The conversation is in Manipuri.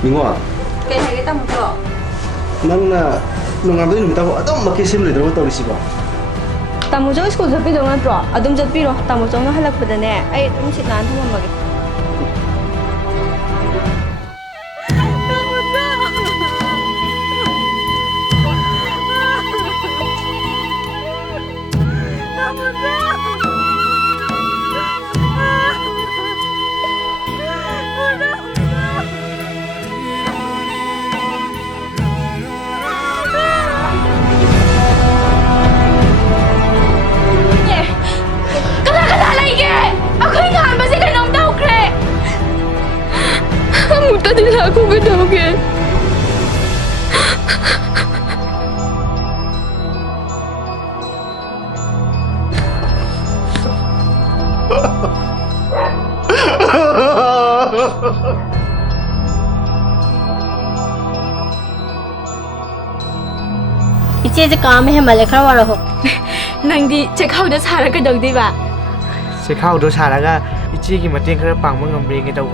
Mingwa. Kaya kita mo to. Nang na nung abdin mi tawo adom makisim le daw tawisi ba. Tamujo school japi do ngatro. Adum japiro. Tamujo nga halakpadane. Ay adum sit nan thumamage. Nila ako gano'ng इचे जे काम है मले खरा वाला हो नंदी चेखाव द सारा का दगदी बा चेखाव दो सारा का इचे की मतें खरा पांग मंगम ब्रेंगे तौ